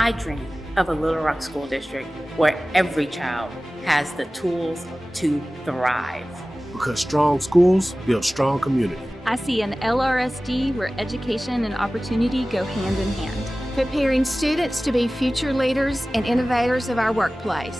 I dream of a Little Rock School District where every child has the tools to thrive. Because strong schools build strong community. I see an LRSD where education and opportunity go hand in hand. Preparing students to be future leaders and innovators of our workplace.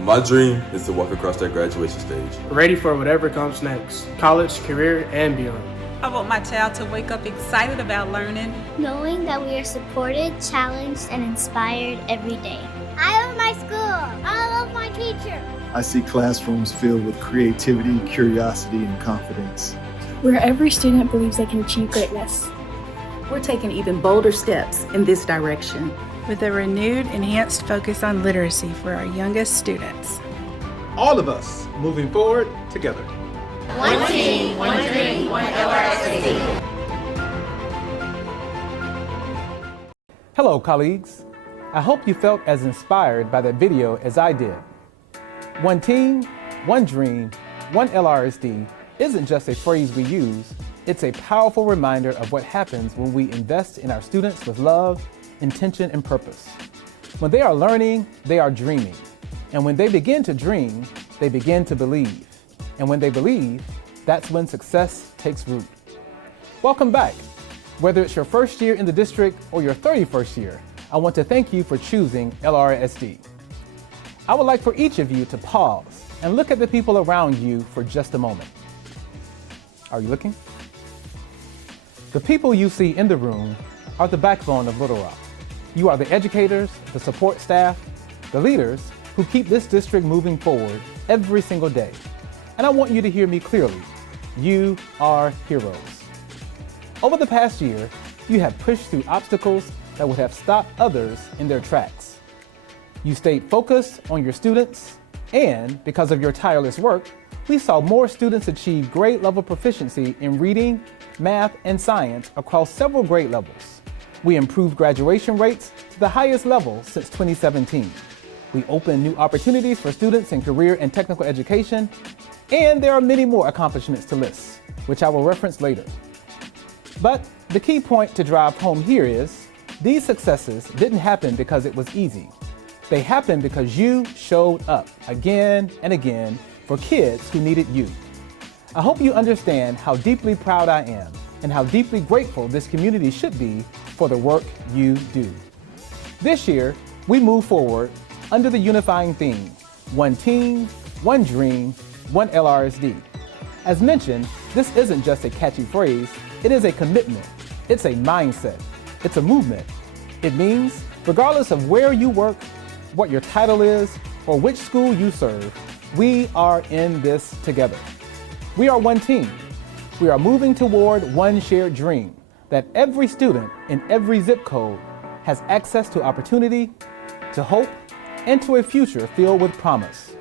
My dream is to walk across that graduation stage, Ready for whatever comes next, college, career, and beyond. I want my child to wake up excited about learning. Knowing that we are supported, challenged, and inspired every day. I love my school. I love my teacher. I see classrooms filled with creativity, curiosity, and confidence. Where every student believes they can achieve greatness. We're taking even bolder steps in this direction. With a renewed, enhanced focus on literacy for our youngest students. All of us moving forward together. One team, one dream, one LRSD. Hello, colleagues. I hope you felt as inspired by that video as I did. One team, one dream, one LRSD isn't just a phrase we use, it's a powerful reminder of what happens when we invest in our students with love, intention, and purpose. When they are learning, they are dreaming. And when they begin to dream, they begin to believe. And when they believe, that's when success takes root. Welcome back. Whether it's your first year in the district or your 31st year, I want to thank you for choosing LRSD. I would like for each of you to pause and look at the people around you for just a moment. Are you looking? The people you see in the room are the backbone of Little Rock. You are the educators, the support staff, the leaders who keep this district moving forward every single day. And I want you to hear me clearly. You are heroes. Over the past year, you have pushed through obstacles that would have stopped others in their tracks. You stayed focused on your students, and because of your tireless work, we saw more students achieve grade level proficiency in reading, math, and science across several grade levels. We improved graduation rates to the highest level since 2017. We opened new opportunities for students in career and technical education, and there are many more accomplishments to list, which I will reference later. But the key point to drive home here is, these successes didn't happen because it was easy. They happened because you showed up again and again for kids who needed you. I hope you understand how deeply proud I am and how deeply grateful this community should be for the work you do. This year, we move forward under the unifying theme, one team, one dream, one LRSD. As mentioned, this isn't just a catchy phrase, it is a commitment, it's a mindset, it's a movement. It means, regardless of where you work, what your title is, or which school you serve, we are in this together. We are one team. We are moving toward one shared dream, that every student in every zip code has access to opportunity, to hope, and to a future filled with promise.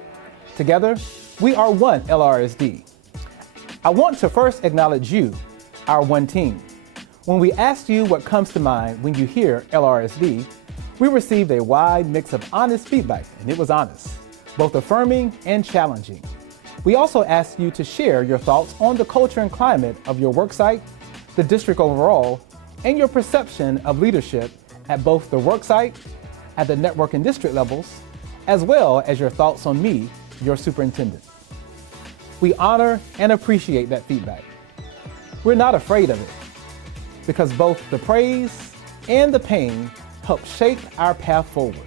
Together, we are one LRSD. I want to first acknowledge you, our one team. When we asked you what comes to mind when you hear LRSD, we received a wide mix of honest feedback, and it was honest, both affirming and challenging. We also asked you to share your thoughts on the culture and climate of your worksite, the district overall, and your perception of leadership at both the worksite, at the network and district levels, as well as your thoughts on me, your superintendent. We honor and appreciate that feedback. We're not afraid of it, because both the praise and the pain help shape our path forward.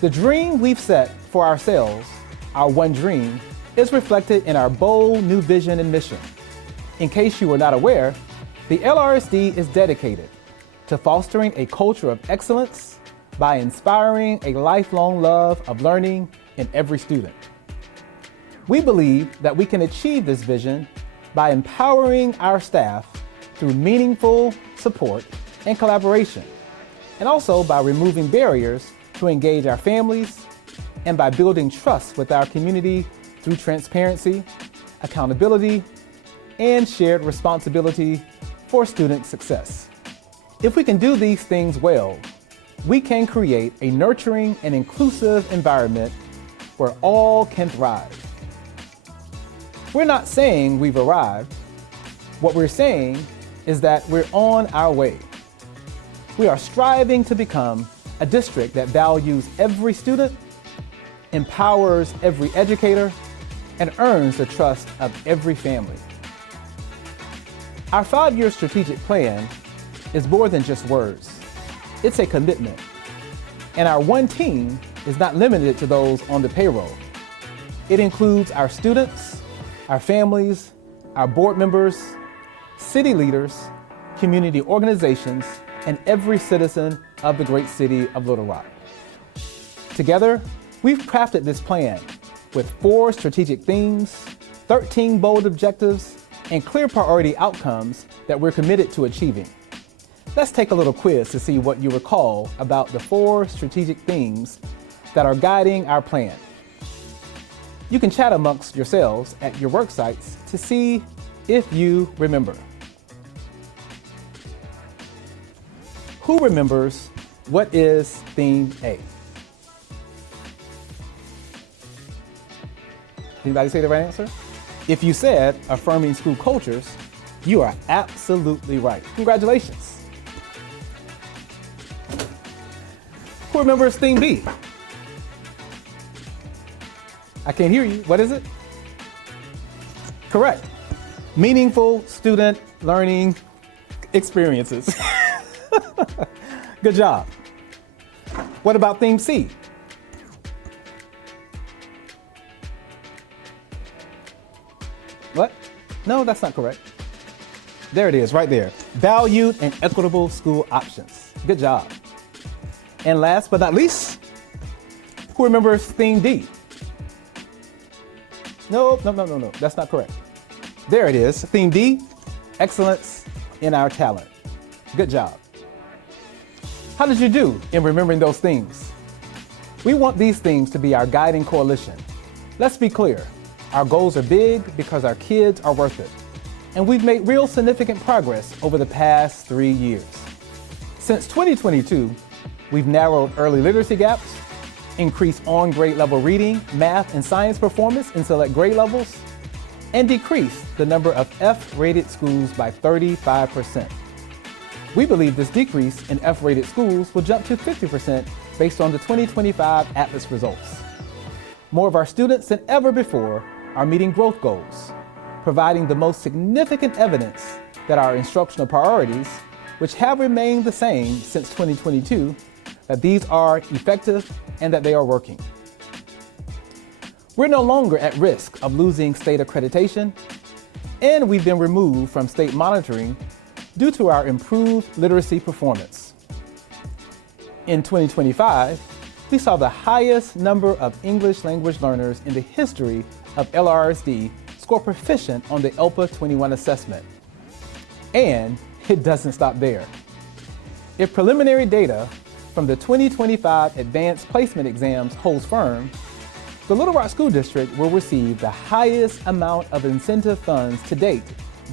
The dream we've set for ourselves, our one dream, is reflected in our bold new vision and mission. In case you were not aware, the LRSD is dedicated to fostering a culture of excellence by inspiring a lifelong love of learning in every student. We believe that we can achieve this vision by empowering our staff through meaningful support and collaboration, and also by removing barriers to engage our families, and by building trust with our community through transparency, accountability, and shared responsibility for student success. If we can do these things well, we can create a nurturing and inclusive environment where all can thrive. We're not saying we've arrived. What we're saying is that we're on our way. We are striving to become a district that values every student, empowers every educator, and earns the trust of every family. Our 5-year strategic plan is more than just words. It's a commitment. And our one team is not limited to those on the payroll. It includes our students, our families, our board members, city leaders, community organizations, and every citizen of the great city of Little Rock. Together, we've crafted this plan with 4 strategic themes, 13 bold objectives, and clear priority outcomes that we're committed to achieving. Let's take a little quiz to see what you recall about the 4 strategic themes that are guiding our plan. You can chat amongst yourselves at your work sites to see if you remember. Who remembers what is theme A? Anybody say the right answer? If you said affirming school cultures, you are absolutely right. Congratulations. Who remembers theme B? I can't hear you. What is it? Correct. Meaningful student learning experiences. Good job. What about theme C? What? No, that's not correct. There it is, right there. Valued and equitable school options. Good job. And last but not least, who remembers theme D? No, that's not correct. There it is, theme D, excellence in our talent. Good job. How did you do in remembering those themes? We want these themes to be our guiding coalition. Let's be clear, our goals are big because our kids are worth it. And we've made real significant progress over the past 3 years. Since 2022, we've narrowed early literacy gaps, increased on-grade level reading, math, and science performance in select grade levels, and decreased the number of F-rated schools by 35%. We believe this decrease in F-rated schools will jump to 50% based on the 2025 Atlas results. More of our students than ever before are meeting growth goals, providing the most significant evidence that our instructional priorities, which have remained the same since 2022, that these are effective and that they are working. We're no longer at risk of losing state accreditation, and we've been removed from state monitoring due to our improved literacy performance. In 2025, we saw the highest number of English language learners in the history of LRSD score proficient on the ELPA 21 assessment. And it doesn't stop there. If preliminary data from the 2025 advanced placement exams holds firm, the Little Rock School District will receive the highest amount of incentive funds to date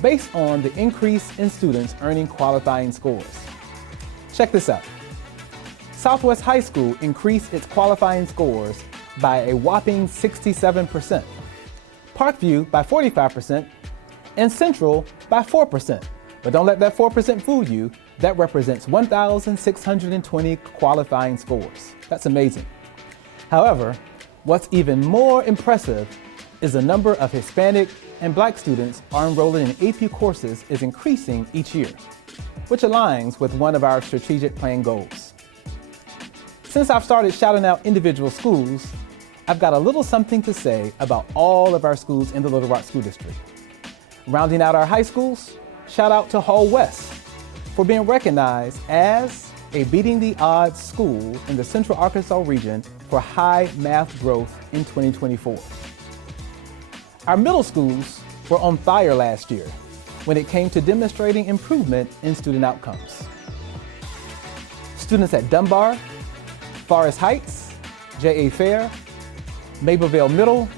based on the increase in students earning qualifying scores. Check this out. Southwest High School increased its qualifying scores by a whopping 67%, Parkview by 45%, and Central by 4%. But don't let that 4% fool you. That represents 1,620 qualifying scores. That's amazing. However, what's even more impressive is the number of Hispanic and Black students are enrolling in AP courses is increasing each year, which aligns with one of our strategic plan goals. Since I've started shouting out individual schools, I've got a little something to say about all of our schools in the Little Rock School District. Rounding out our high schools, shout out to Hall West for being recognized as a Beating the Odds school in the Central Arkansas region for high math growth in 2024. Our middle schools were on fire last year when it came to demonstrating improvement in student outcomes. Students at Dunbar, Forest Heights, J.A. Fair, Mapleville Middle,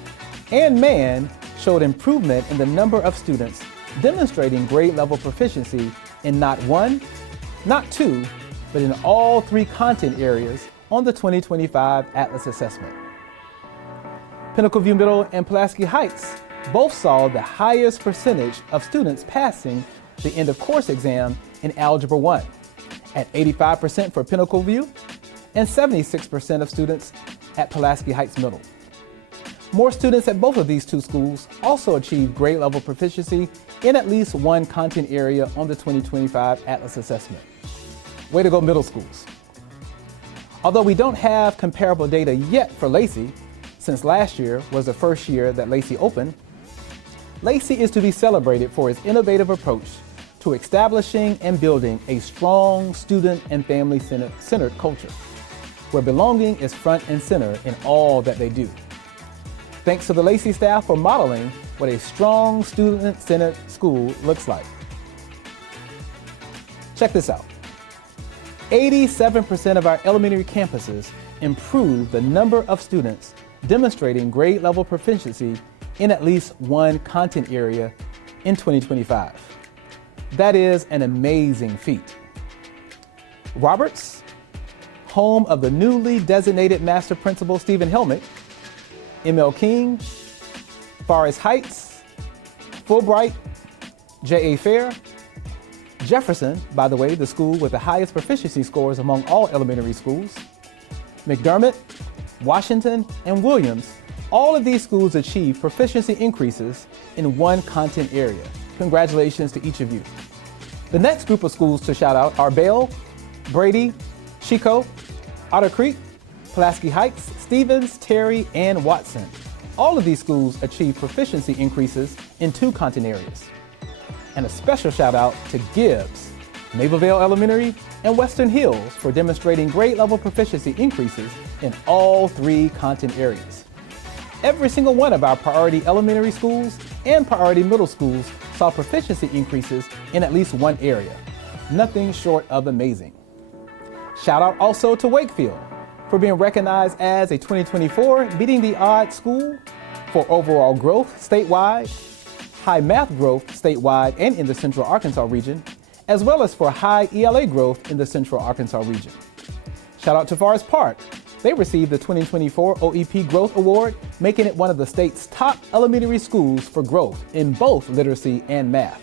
and Mann showed improvement in the number of students demonstrating grade level proficiency in not 1, not 2, but in all 3 content areas on the 2025 Atlas Assessment. Pinnacle View Middle and Pulaski Heights both saw the highest percentage of students passing the end of course exam in Algebra 1, at 85% for Pinnacle View and 76% of students at Pulaski Heights Middle. More students at both of these 2 schools also achieved grade level proficiency in at least 1 content area on the 2025 Atlas Assessment. Way to go, middle schools. Although we don't have comparable data yet for Lacey, since last year was the first year that Lacey opened, Lacey is to be celebrated for its innovative approach to establishing and building a strong student and family-centered culture, where belonging is front and center in all that they do. Thanks to the Lacey staff for modeling what a strong student-centered school looks like. Check this out. 87% of our elementary campuses improved the number of students demonstrating grade level proficiency in at least 1 content area in 2025. That is an amazing feat. Roberts, home of the newly designated Master Principal Stephen Helmick, M.L. King, Forest Heights, Fulbright, J.A. Fair, Jefferson, by the way, the school with the highest proficiency scores among all elementary schools, McDermott, Washington, and Williams, all of these schools achieved proficiency increases in 1 content area. Congratulations to each of you. The next group of schools to shout out are Bale, Brady, Chico, Otter Creek, Pulaski Heights, Stevens, Terry, and Watson. All of these schools achieved proficiency increases in 2 content areas. And a special shout out to Gibbs, Maplevale Elementary, and Western Hills for demonstrating grade level proficiency increases in all 3 content areas. Every single one of our priority elementary schools and priority middle schools saw proficiency increases in at least 1 area. Nothing short of amazing. Shout out also to Wakefield for being recognized as a 2024 Beating the Odds school for overall growth statewide, high math growth statewide and in the Central Arkansas region, as well as for high ELA growth in the Central Arkansas region. Shout out to Forest Park. They received the 2024 OEP Growth Award, making it one of the state's top elementary schools for growth in both literacy and math.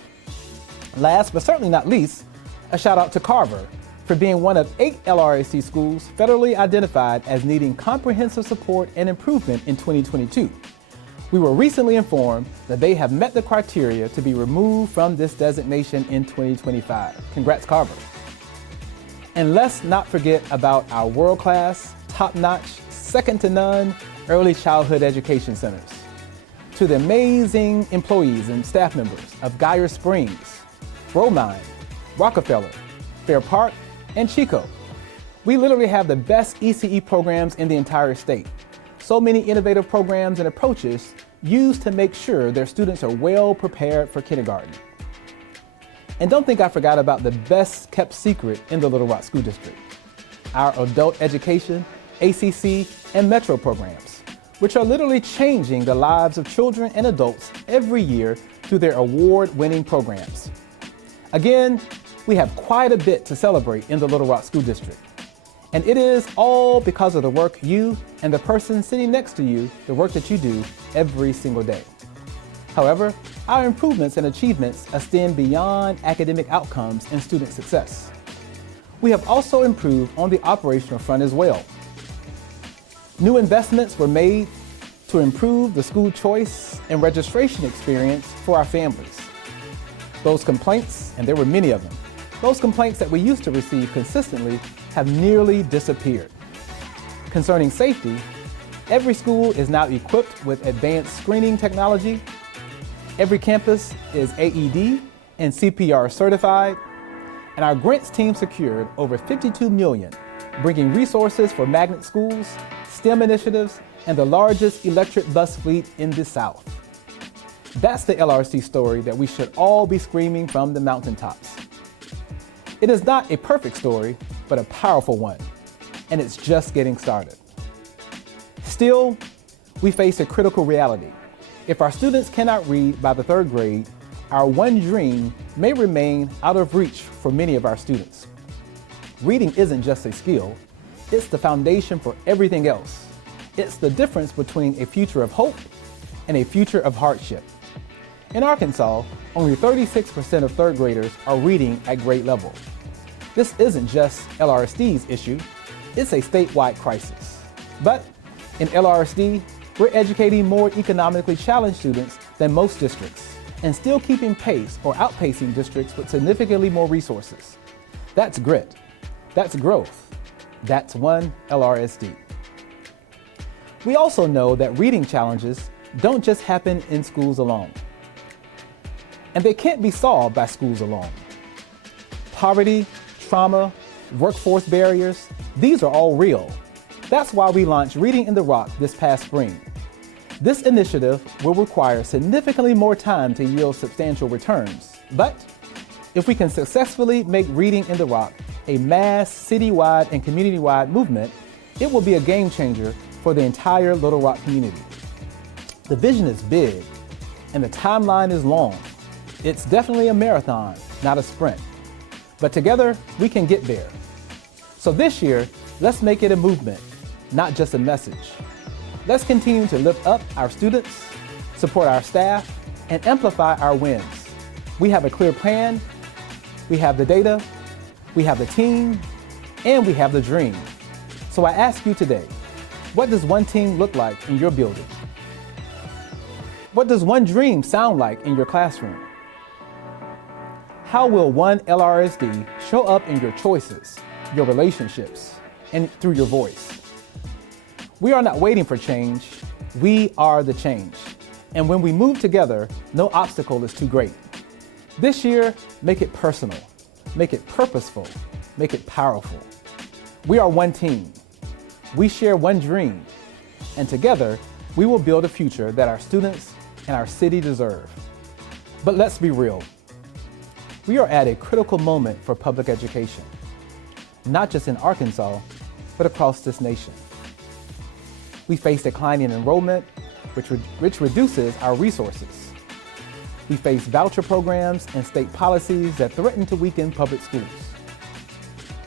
Last but certainly not least, a shout out to Carver for being one of 8 LRAC schools federally identified as needing comprehensive support and improvement in 2022. We were recently informed that they have met the criteria to be removed from this designation in 2025. Congrats, Carver. And let's not forget about our world-class, top-notch, second-to-none early childhood education centers. To the amazing employees and staff members of Geyer Springs, Bromine, Rockefeller, Fair Park, and Chico. We literally have the best ECE programs in the entire state. So many innovative programs and approaches used to make sure their students are well prepared for kindergarten. And don't think I forgot about the best kept secret in the Little Rock School District, our adult education, ACC, and Metro programs, which are literally changing the lives of children and adults every year through their award-winning programs. Again, we have quite a bit to celebrate in the Little Rock School District. And it is all because of the work you and the person sitting next to you, the work that you do every single day. However, our improvements and achievements extend beyond academic outcomes and student success. We have also improved on the operational front as well. New investments were made to improve the school choice and registration experience for our families. Those complaints, and there were many of them, those complaints that we used to receive consistently have nearly disappeared. Concerning safety, every school is now equipped with advanced screening technology. Every campus is AED and CPR certified, and our grants team secured over $52 million, bringing resources for magnet schools, STEM initiatives, and the largest electric bus fleet in the South. That's the LRC story that we should all be screaming from the mountaintops. It is not a perfect story, but a powerful one, and it's just getting started. Still, we face a critical reality. If our students cannot read by the 3rd grade, our one dream may remain out of reach for many of our students. reading isn't just a skill, it's the foundation for everything else. It's the difference between a future of hope and a future of hardship. In Arkansas, only 36% of third graders are reading at grade level. This isn't just LRSD's issue, it's a statewide crisis. But in LRSD, we're educating more economically challenged students than most districts and still keeping pace or outpacing districts with significantly more resources. That's grit. That's growth. That's one LRSD. We also know that reading challenges don't just happen in schools alone. And they can't be solved by schools alone. Poverty, trauma, workforce barriers, these are all real. That's why we launched Reading in the Rock this past spring. This initiative will require significantly more time to yield substantial returns. But if we can successfully make Reading in the Rock a mass, citywide, and community-wide movement, it will be a game changer for the entire Little Rock community. The vision is big, and the timeline is long. It's definitely a marathon, not a sprint. But together, we can get there. So this year, let's make it a movement, not just a message. Let's continue to lift up our students, support our staff, and amplify our wins. We have a clear plan, we have the data, we have the team, and we have the dream. So I ask you today, what does one team look like in your building? What does one dream sound like in your classroom? How will one LRSD show up in your choices, your relationships, and through your voice? We are not waiting for change, we are the change. And when we move together, no obstacle is too great. This year, make it personal, make it purposeful, make it powerful. We are one team. We share one dream. And together, we will build a future that our students and our city deserve. But let's be real. We are at a critical moment for public education, not just in Arkansas, but across this nation. We face declining enrollment, which reduces our resources. We face voucher programs and state policies that threaten to weaken public schools.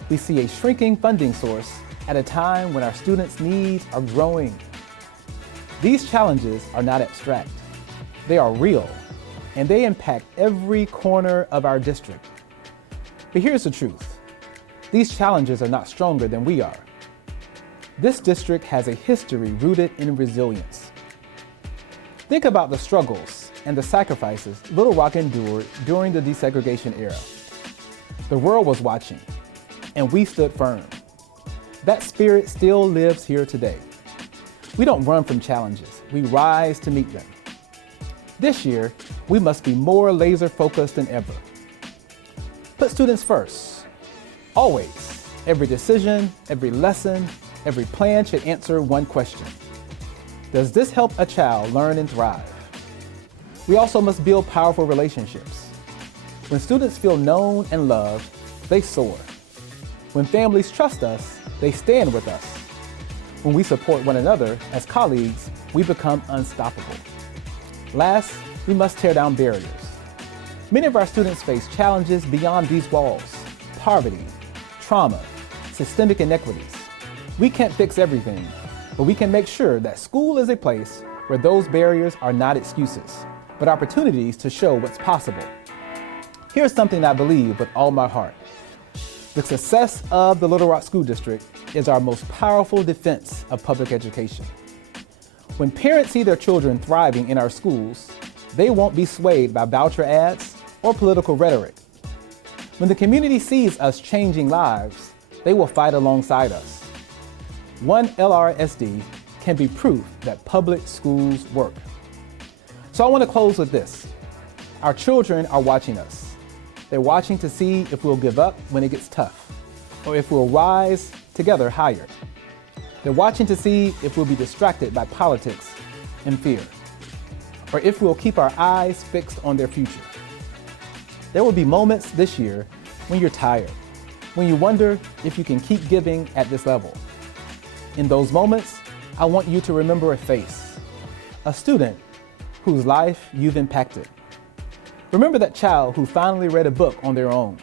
We see a shrinking funding source at a time when our students' needs are growing. These challenges are not abstract. They are real, and they impact every corner of our district. But here's the truth. These challenges are not stronger than we are. This district has a history rooted in resilience. Think about the struggles and the sacrifices Little Rock endured during the desegregation era. The world was watching, and we stood firm. That spirit still lives here today. We don't run from challenges, we rise to meet them. This year, we must be more laser-focused than ever. Put students first, always. Every decision, every lesson, every plan should answer one question. Does this help a child learn and thrive? We also must build powerful relationships. When students feel known and loved, they soar. When families trust us, they stand with us. When we support one another as colleagues, we become unstoppable. Last, we must tear down barriers. Many of our students face challenges beyond these walls: poverty, trauma, systemic inequities. We can't fix everything, but we can make sure that school is a place where those barriers are not excuses, but opportunities to show what's possible. Here's something I believe with all my heart. The success of the Little Rock School District is our most powerful defense of public education. When parents see their children thriving in our schools, they won't be swayed by voucher ads or political rhetoric. When the community sees us changing lives, they will fight alongside us. One LRSD can be proof that public schools work. So I want to close with this. Our children are watching us. They're watching to see if we'll give up when it gets tough, or if we'll rise together higher. They're watching to see if we'll be distracted by politics and fear, or if we'll keep our eyes fixed on their future. There will be moments this year when you're tired, when you wonder if you can keep giving at this level. In those moments, I want you to remember a face, a student whose life you've impacted. Remember that child who finally read a book on their own.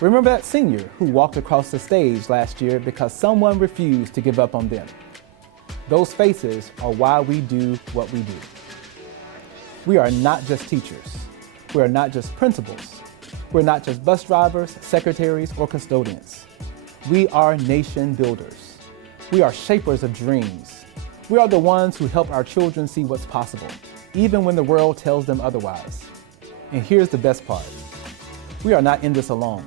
Remember that senior who walked across the stage last year because someone refused to give up on them? Those faces are why we do what we do. We are not just teachers. We are not just principals. We're not just bus drivers, secretaries, or custodians. We are nation builders. We are shapers of dreams. We are the ones who help our children see what's possible, even when the world tells them otherwise. And here's the best part. We are not in this alone.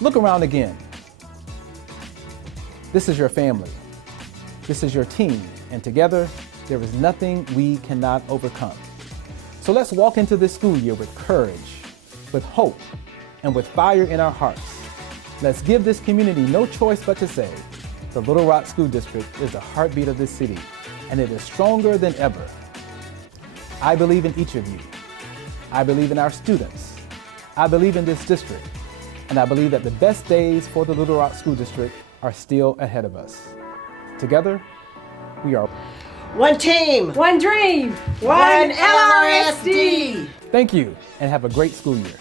Look around again. This is your family. This is your team. And together, there is nothing we cannot overcome. So let's walk into this school year with courage, with hope, and with fire in our hearts. Let's give this community no choice but to say, the Little Rock School District is the heartbeat of this city, and it is stronger than ever. I believe in each of you. I believe in our students. I believe in this district, and I believe that the best days for the Little Rock School District are still ahead of us. Together, we are one team, one dream, one LRSD. Thank you, and have a great school year.